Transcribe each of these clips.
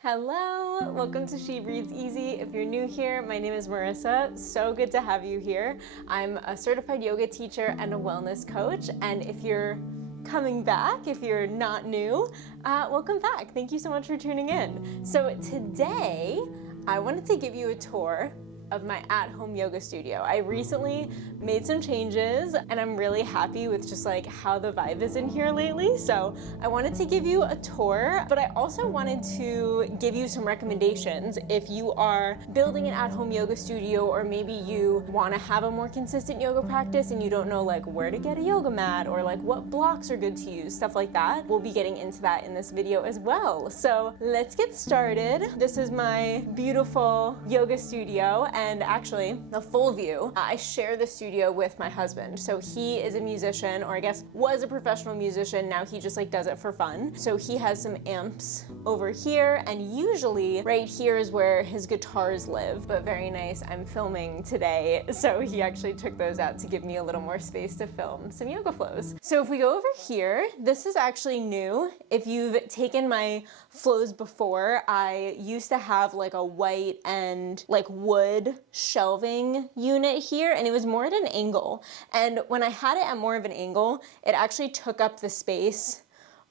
Hello, welcome to She Breathes Easy. If you're new here, my name is Marissa. So good to have you here. I'm a certified yoga teacher and a wellness coach. And if you're coming back, if you're not new, welcome back. Thank you so much for tuning in. So today, I wanted to give you a tour of my at-home yoga studio. I recently made some changes and I'm really happy with just like how the vibe is in here lately. So I wanted to give you a tour, but I also wanted to give you some recommendations if you are building an at-home yoga studio, or maybe you want to have a more consistent yoga practice and you don't know like where to get a yoga mat or like what blocks are good to use, stuff like that. We'll be getting into that in this video as well. So let's get started. This is my beautiful yoga studio. And actually, the full view, I share the studio with my husband. So he is a musician, or I guess was a professional musician. Now he just like does it for fun. So he has some amps over here, and usually right here is where his guitars live, but very nice. I'm filming today, so he actually took those out to give me a little more space to film some yoga flows. So if we go over here, this is actually new. If you've taken my flows before, I used to have like a white and like wood shelving unit here, and it was more at an angle. And when I had it at more of an angle, it actually took up the space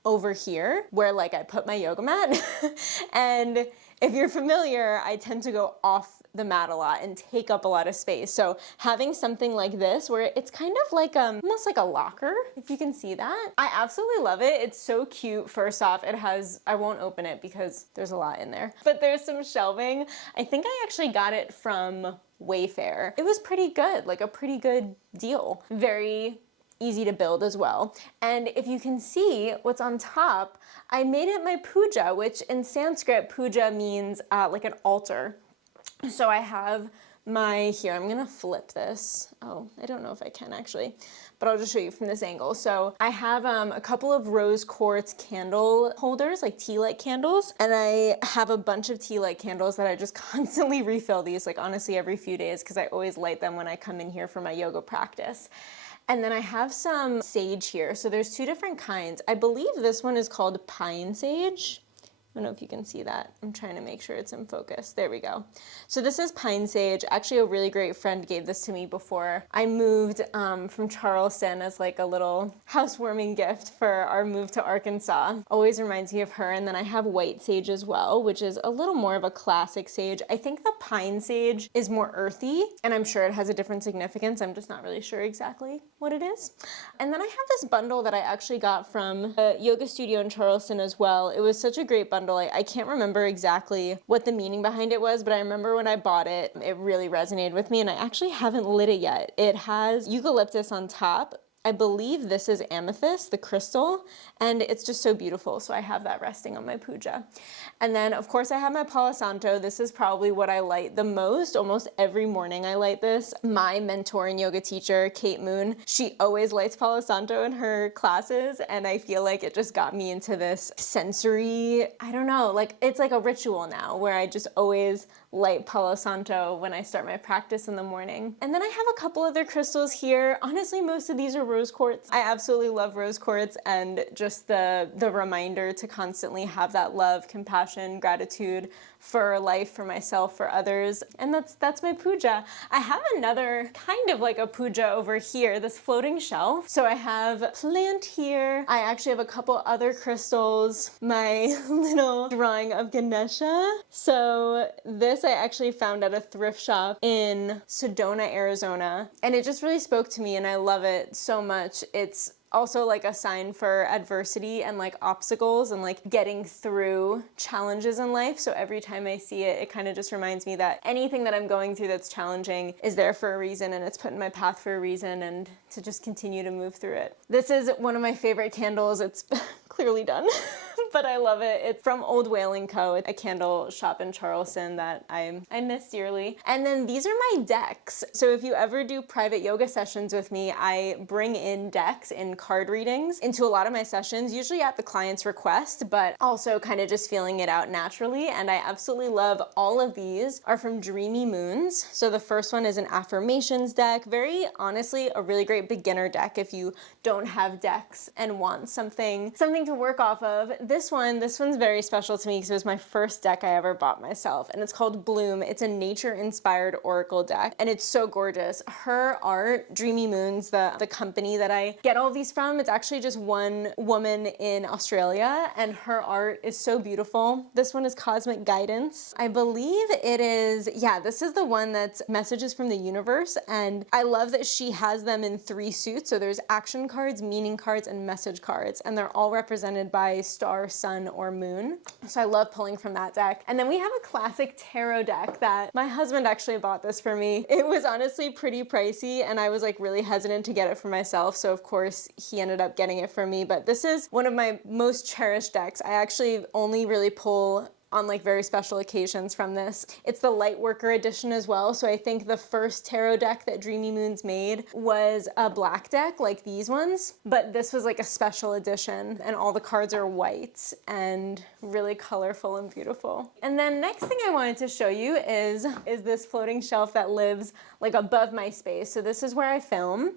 over here where like I put my yoga mat. And if you're familiar, I tend to go off the mat a lot and take up a lot of space. So having something like this where it's kind of like almost like a locker, if you can see that. I absolutely love it. It's so cute. First off, it has, I won't open it because there's a lot in there, but there's some shelving. I think I actually got it from Wayfair. It was pretty good, like a pretty good deal. Very easy to build as well. And if you can see what's on top, I made it my puja, which in Sanskrit, puja means like an altar. So I have my, here, I'm gonna flip this. Oh, I don't know if I can actually, but I'll just show you from this angle. So I have a couple of rose quartz candle holders, like tea light candles, and I have a bunch of tea light candles that I just constantly refill these, like honestly every few days, because I always light them when I come in here for my yoga practice. And then I have some sage here. So there's two different kinds. I believe this one is called pine sage. I don't know if you can see that. I'm trying to make sure it's in focus. There we go. So this is pine sage. Actually, a really great friend gave this to me before I moved from Charleston as like a little housewarming gift for our move to Arkansas. Always reminds me of her. And then I have white sage as well, which is a little more of a classic sage. I think the pine sage is more earthy, and I'm sure it has a different significance. I'm just not really sure exactly what it is. And then I have this bundle that I actually got from a yoga studio in Charleston as well. It was such a great bundle. I can't remember exactly what the meaning behind it was, but I remember when I bought it, it really resonated with me, and I actually haven't lit it yet. It has eucalyptus on top. I believe this is amethyst, the crystal, and it's just so beautiful. So I have that resting on my puja. And then of course I have my Palo Santo. This is probably what I light the most. Almost every morning I light this. My mentor and yoga teacher, Kate Moon, she always lights Palo Santo in her classes, and I feel like it just got me into this sensory, I don't know, like it's like a ritual now where I just always light Palo Santo when I start my practice in the morning. And then I have a couple other crystals here. Honestly, most of these are rose quartz. I absolutely love rose quartz, and just the reminder to constantly have that love, compassion, gratitude for life, for myself, for others. And that's my puja. I have another kind of like a puja over here, this floating shelf. So I have a plant here. I actually have a couple other crystals, my little drawing of Ganesha. So this I actually found at a thrift shop in Sedona, Arizona, and it just really spoke to me, and I love it so much. It's also like a sign for adversity and like obstacles and like getting through challenges in life. So every time I see it, it kind of just reminds me that anything that I'm going through that's challenging is there for a reason, and it's put in my path for a reason, and to just continue to move through it. This is one of my favorite candles. It's clearly done. But I love it. It's from Old Whaling Co., a candle shop in Charleston that I miss dearly. And then these are my decks. So if you ever do private yoga sessions with me, I bring in decks and card readings into a lot of my sessions, usually at the client's request, but also kind of just feeling it out naturally. And I absolutely love all of these are from Dreamy Moons. So the first one is an affirmations deck. Very honestly, a really great beginner deck if you don't have decks and want something to work off of. This this one's very special to me because it was my first deck I ever bought myself, and it's called Bloom. It's a nature-inspired oracle deck, and it's so gorgeous. Her art, Dreamy Moons, the company that I get all these from, it's actually just one woman in Australia, and her art is so beautiful. This one is Cosmic Guidance. I believe it is, yeah, this is the one that's Messages from the Universe, and I love that she has them in 3 suits. So there's action cards, meaning cards, and message cards, and they're all represented by star, sun, or moon. So I love pulling from that deck. And then we have a classic tarot deck that my husband actually bought this for me. It was honestly pretty pricey, and I was like really hesitant to get it for myself. So of course he ended up getting it for me. But this is one of my most cherished decks. I actually only really pull on like very special occasions from this. It's the Lightworker edition as well. So I think the first tarot deck that Dreamy Moons made was a black deck like these ones, but this was like a special edition, and all the cards are white and really colorful and beautiful. And then next thing I wanted to show you is this floating shelf that lives like above my space. So this is where I film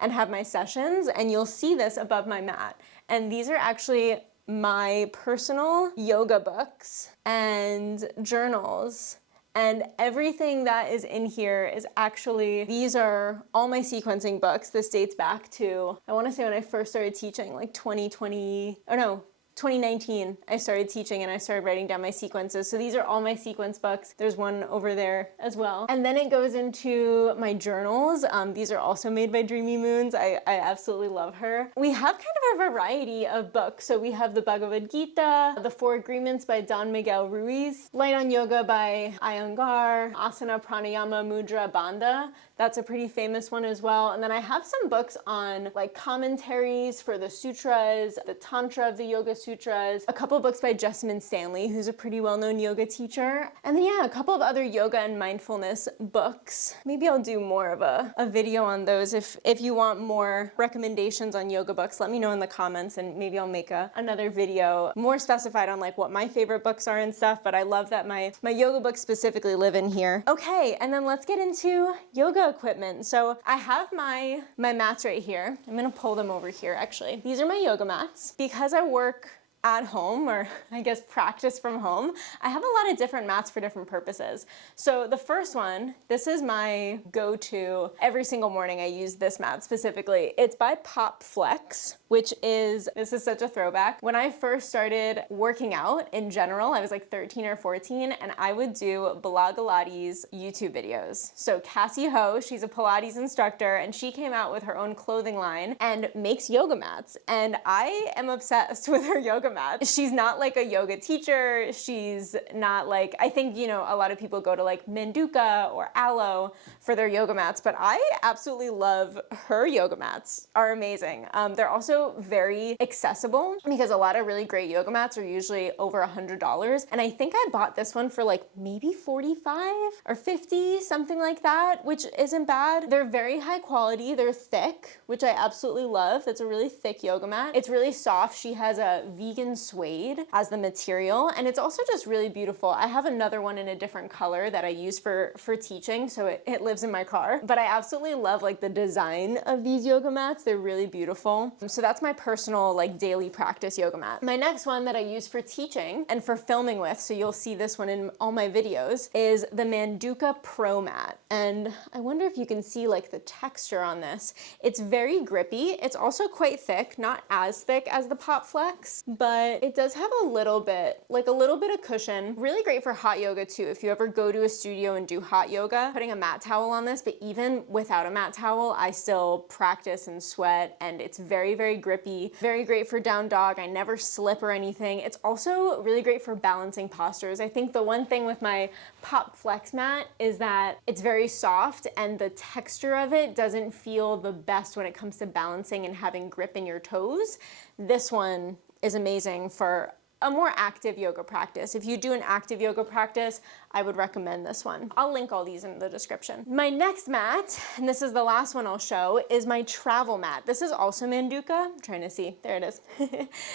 and have my sessions, and you'll see this above my mat. And these are actually my personal yoga books and journals, and everything that is in here is actually, these are all my sequencing books. This dates back to, I want to say when I first started teaching, like 2019, I started teaching and I started writing down my sequences. So these are all my sequence books. There's one over there as well. And then it goes into my journals. These are also made by Dreamy Moons. I absolutely love her. We have kind of a variety of books. So we have the Bhagavad Gita, the 4 Agreements by Don Miguel Ruiz, Light on Yoga by Iyengar, Asana Pranayama Mudra Bandha. That's a pretty famous one as well. And then I have some books on like commentaries for the sutras, the Tantra of the Yoga Sutras, a couple of books by Jessamine Stanley, who's a pretty well-known yoga teacher. And then yeah, a couple of other yoga and mindfulness books. Maybe I'll do more of a video on those. If you want more recommendations on yoga books, let me know in the comments, and maybe I'll make another video more specified on like what my favorite books are and stuff. But I love that my yoga books specifically live in here. Okay, and then let's get into yoga equipment. So I have my mats right here. I'm gonna pull them over here actually. These are my yoga mats. Because I work at home, or I guess practice from home, I have a lot of different mats for different purposes. So the first one, this is my go-to. Every single morning I use this mat specifically. It's by Pop Flex, which is, this is such a throwback. When I first started working out in general, I was like 13 or 14, and I would do Blogolati's YouTube videos. So Cassie Ho, she's a Pilates instructor, and she came out with her own clothing line and makes yoga mats. And I am obsessed with her yoga mat. She's not like a yoga teacher. She's not like, I think, you know, a lot of people go to like Manduka or Alo for their yoga mats, but I absolutely love her yoga mats. Are amazing. They're also very accessible because a lot of really great yoga mats are usually over $100. And I think I bought this one for like maybe 45 or 50, something like that, which isn't bad. They're very high quality. They're thick, which I absolutely love. It's a really thick yoga mat. It's really soft. She has a vegan suede as the material, and it's also just really beautiful. I have another one in a different color that I use for teaching, so it lives in my car. But I absolutely love like the design of these yoga mats. They're really beautiful. So that's my personal like daily practice yoga mat. My next one that I use for teaching and for filming with, so you'll see this one in all my videos, is the Manduka Pro Mat. And I wonder if you can see like the texture on this. It's very grippy. It's also quite thick, not as thick as the Pop Flex, but it does have a little bit of cushion. Really great for hot yoga too. If you ever go to a studio and do hot yoga, putting a mat towel on this, but even without a mat towel, I still practice and sweat, and it's very, very grippy. Very great for down dog. I never slip or anything. It's also really great for balancing postures. I think the one thing with my Pop Flex mat is that it's very soft, and the texture of it doesn't feel the best when it comes to balancing and having grip in your toes. This one is amazing for a more active yoga practice. If you do an active yoga practice, I would recommend this one. I'll link all these in the description. My next mat, and this is the last one I'll show, is my travel mat. This is also Manduka. I'm trying to see, there it is.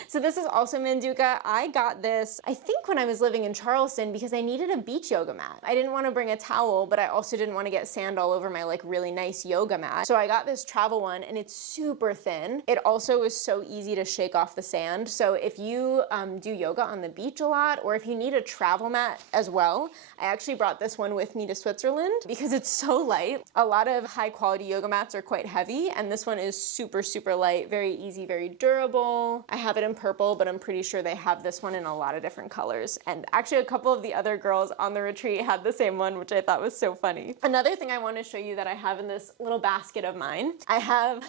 So this is also Manduka. I got this, I think when I was living in Charleston because I needed a beach yoga mat. I didn't want to bring a towel, but I also didn't want to get sand all over my like really nice yoga mat. So I got this travel one and it's super thin. It also is so easy to shake off the sand. So if you do yoga on the beach a lot, or if you need a travel mat as well, I actually brought this one with me to Switzerland because it's so light. A lot of high quality yoga mats are quite heavy and this one is super, super light, very easy, very durable. I have it in purple, but I'm pretty sure they have this one in a lot of different colors. And actually a couple of the other girls on the retreat had the same one, which I thought was so funny. Another thing I want to show you that I have in this little basket of mine, I have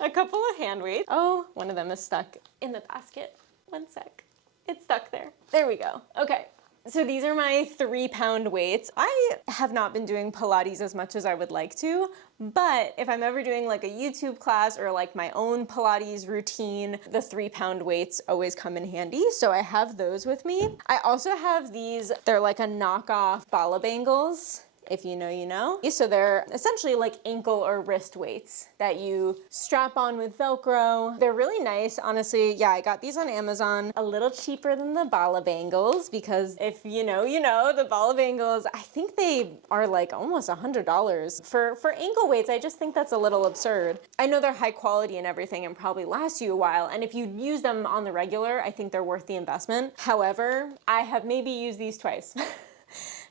a couple of hand weights. Oh, one of them is stuck in the basket. One sec. It's stuck there. There we go. Okay. So these are my 3-pound weights. I have not been doing Pilates as much as I would like to, but if I'm ever doing like a YouTube class or like my own Pilates routine, the 3-pound weights always come in handy. So I have those with me. I also have these, they're like a knockoff bala bangles. If you know, you know. So they're essentially like ankle or wrist weights that you strap on with Velcro. They're really nice, honestly. Yeah, I got these on Amazon, a little cheaper than the bala bangles because if you know, you know, the bala bangles, I think they are like almost $100. For ankle weights, I just think that's a little absurd. I know they're high quality and everything and probably last you a while, and if you use them on the regular, I think they're worth the investment. However, I have maybe used these twice.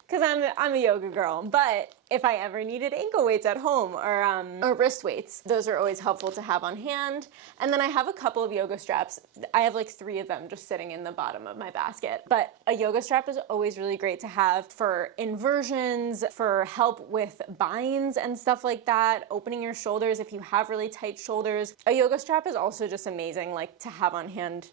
Because I'm a yoga girl, but if I ever needed ankle weights at home or wrist weights, those are always helpful to have on hand. And then I have a couple of yoga straps. I have like 3 of them just sitting in the bottom of my basket. But a yoga strap is always really great to have for inversions, for help with binds and stuff like that, opening your shoulders if you have really tight shoulders. A yoga strap is also just amazing, like to have on hand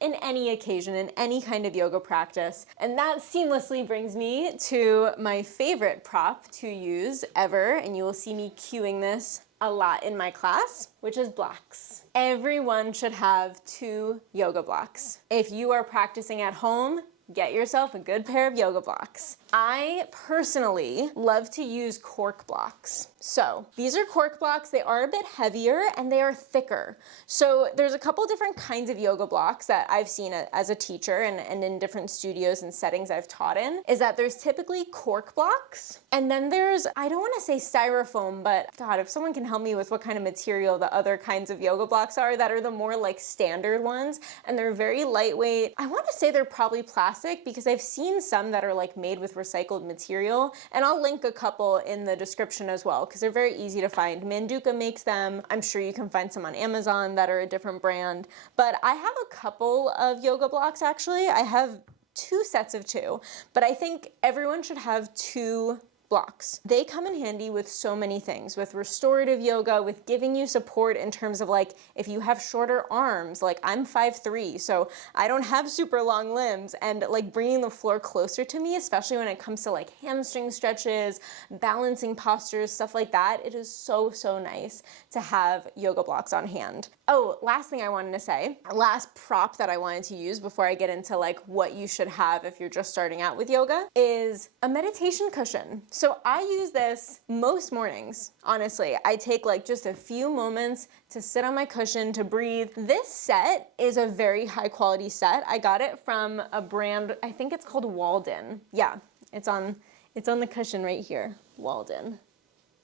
in any occasion, in any kind of yoga practice. And that seamlessly brings me to my favorite prop to use ever, and you will see me cueing this a lot in my class, which is blocks. Everyone should have 2 yoga blocks. If you are practicing at home, get yourself a good pair of yoga blocks. I personally love to use cork blocks. So these are cork blocks. They are a bit heavier and they are thicker. So there's a couple different kinds of yoga blocks that I've seen as a teacher and in different studios and settings I've taught in, is that there's typically cork blocks. And then there's, I don't want to say styrofoam, but God, if someone can help me with what kind of material the other kinds of yoga blocks are that are the more like standard ones, and they're very lightweight. I want to say they're probably plastic because I've seen some that are like made with recycled material, and I'll link a couple in the description as well because they're very easy to find. Manduka makes them. I'm sure you can find some on Amazon that are a different brand, but I have a couple of yoga blocks actually. I have 2 sets of 2, but I think everyone should have 2 blocks. They come in handy with so many things, with restorative yoga, with giving you support in terms of like, if you have shorter arms, like I'm 5'3", so I don't have super long limbs, and like bringing the floor closer to me, especially when it comes to like hamstring stretches, balancing postures, stuff like that, it is so, so nice to have yoga blocks on hand. Oh, last thing I wanted to say, last prop that I wanted to use before I get into like what you should have if you're just starting out with yoga is a meditation cushion. So I use this most mornings, honestly. I take like just a few moments to sit on my cushion, to breathe. This set is a very high quality set. I got it from a brand, I think it's called Walden. Yeah, it's on the cushion right here, Walden.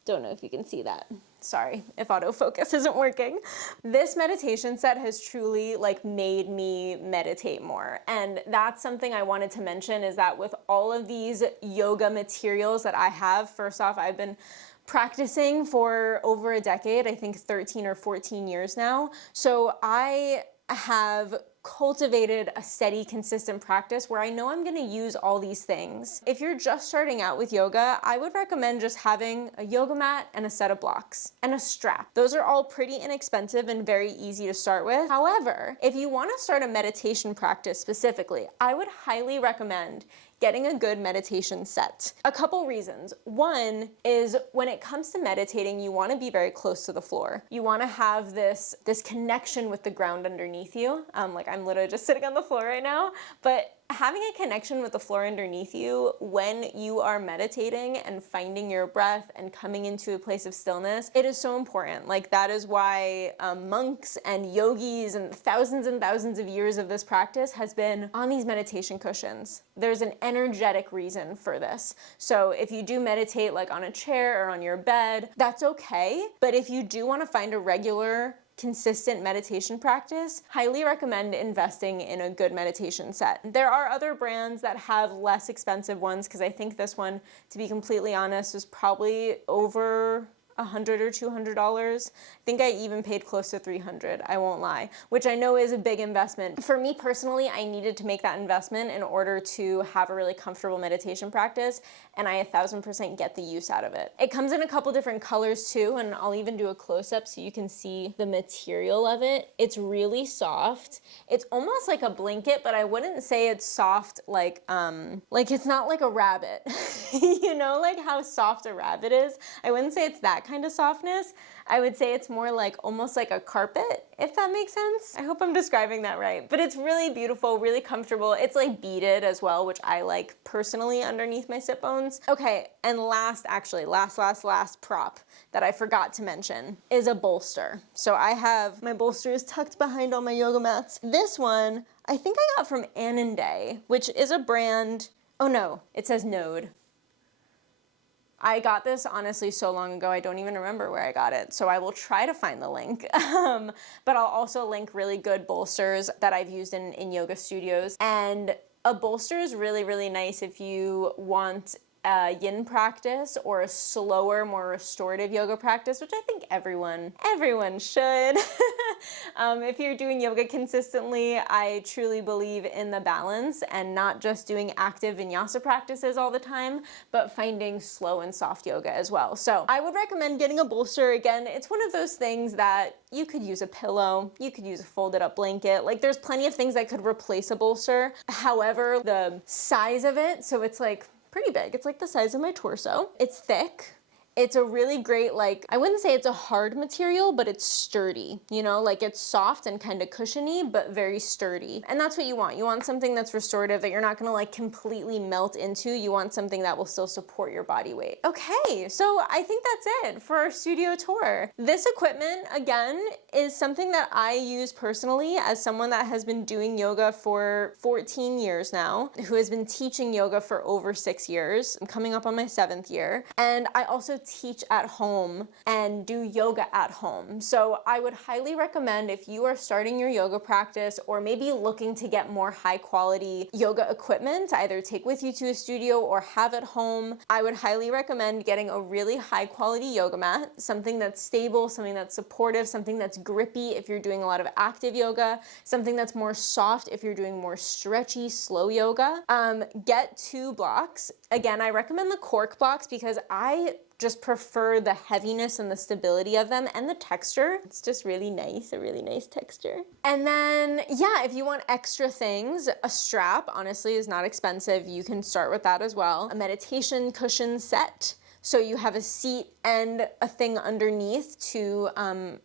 Don't know if you can see that. Sorry if autofocus isn't working. This meditation set has truly like made me meditate more. And that's something I wanted to mention, is that with all of these yoga materials that I have, first off, I've been practicing for over a decade, I think 13 or 14 years now. So I have cultivated a steady, consistent practice where I know I'm gonna use all these things. If you're just starting out with yoga, I would recommend just having a yoga mat and a set of blocks and a strap. Those are all pretty inexpensive and very easy to start with. However, if you wanna start a meditation practice specifically, I would highly recommend getting a good meditation set. A couple reasons. One is when it comes to meditating, you want to be very close to the floor. You want to have this connection with the ground underneath you. Like I'm literally just sitting on the floor right now, but Having a connection with the floor underneath you when you are meditating and finding your breath and coming into a place of stillness, it is so important. Like, that is why monks and yogis and thousands of years of this practice has been on these meditation cushions. There's an energetic reason for this. So if you do meditate like on a chair or on your bed, that's okay. But if you do want to find a regular, consistent meditation practice, highly recommend investing in a good meditation set. There are other brands that have less expensive ones, because I think this one, to be completely honest, is probably over $100 or $200. I think I even paid close to $300, I won't lie, which I know is a big investment. For me personally, I needed to make that investment in order to have a really comfortable meditation practice, and I 1000% get the use out of it. It comes in a couple different colors too, and I'll even do a close-up so you can see the material of it. It's really soft. It's almost like a blanket, but I wouldn't say it's soft like it's not like a rabbit. You know, like how soft a rabbit is? I wouldn't say it's that kind of softness. I would say it's more like almost like a carpet, if that makes sense. I hope I'm describing that right. But it's really beautiful, really comfortable. It's like beaded as well, which I like personally underneath my sit bones. Okay, and last prop that I forgot to mention is a bolster. So I have my bolsters tucked behind all my yoga mats. This one, I think I got from Annandale, which is a brand, oh no, it says Node. I got this honestly so long ago, I don't even remember where I got it. So I will try to find the link. But I'll also link really good bolsters that I've used in yoga studios. And a bolster is really, really nice if you want a yin practice or a slower, more restorative yoga practice, which I think everyone should. If you're doing yoga consistently, I truly believe in the balance and not just doing active vinyasa practices all the time, but finding slow and soft yoga as well. So I would recommend getting a bolster. Again, it's one of those things that you could use a pillow, you could use a folded up blanket. Like, there's plenty of things that could replace a bolster. However, the size of it, so it's like pretty big. It's like the size of my torso. It's thick. It's a really great, like, I wouldn't say it's a hard material, but it's sturdy, you know, like it's soft and kind of cushiony, but very sturdy. And that's what you want. You want something that's restorative, that you're not gonna like completely melt into. You want something that will still support your body weight. Okay, so I think that's it for our studio tour. This equipment, again, is something that I use personally as someone that has been doing yoga for 14 years now, who has been teaching yoga for over 6 years. I'm coming up on my 7th year. And I also teach at home and do yoga at home. So I would highly recommend, if you are starting your yoga practice or maybe looking to get more high quality yoga equipment to either take with you to a studio or have at home, I would highly recommend getting a really high quality yoga mat, something that's stable, something that's supportive, something that's grippy if you're doing a lot of active yoga, something that's more soft if you're doing more stretchy, slow yoga. Get 2 blocks. Again, I recommend the cork blocks because I just prefer the heaviness and the stability of them and the texture. It's just really nice, a really nice texture. And then, yeah, if you want extra things, a strap, honestly, is not expensive. You can start with that as well. A meditation cushion set. So you have a seat and a thing underneath to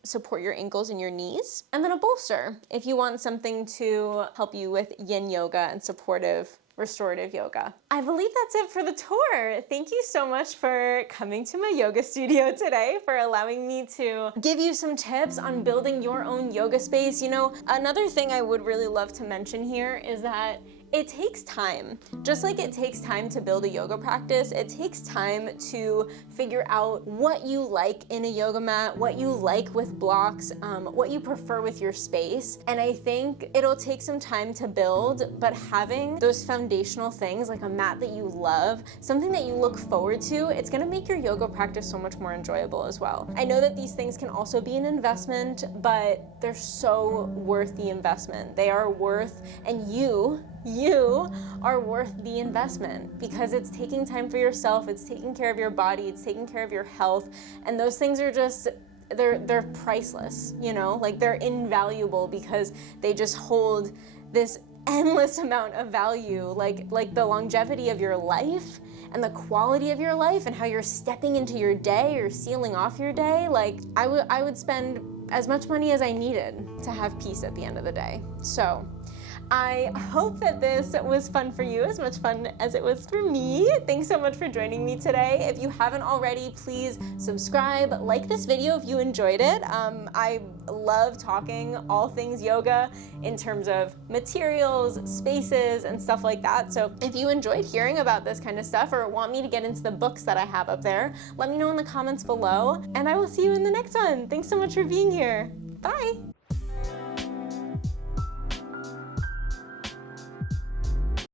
support your ankles and your knees. And then a bolster if you want something to help you with yin yoga and supportive restorative yoga. I believe that's it for the tour. Thank you so much for coming to my yoga studio today, for allowing me to give you some tips on building your own yoga space. You know, another thing I would really love to mention here is that it takes time. Just like it takes time to build a yoga practice, it takes time to figure out what you like in a yoga mat, what you like with blocks, what you prefer with your space. And I think it'll take some time to build, but having those foundational things like a mat that you love, something that you look forward to, it's gonna make your yoga practice so much more enjoyable as well. I know that these things can also be an investment, but they're so worth the investment. They are worth, and you are worth the investment, because it's taking time for yourself, it's taking care of your body, it's taking care of your health, and those things are just, they're priceless, you know, like they're invaluable because they just hold this endless amount of value, like the longevity of your life and the quality of your life and how you're stepping into your day or sealing off your day. Like I would spend as much money as I needed to have peace at the end of the day. So I hope that this was fun for you, as much fun as it was for me. Thanks so much for joining me today. If you haven't already, please subscribe, like this video if you enjoyed it. I love talking all things yoga in terms of materials, spaces, and stuff like that. So if you enjoyed hearing about this kind of stuff or want me to get into the books that I have up there, let me know in the comments below, and I will see you in the next one. Thanks so much for being here. Bye.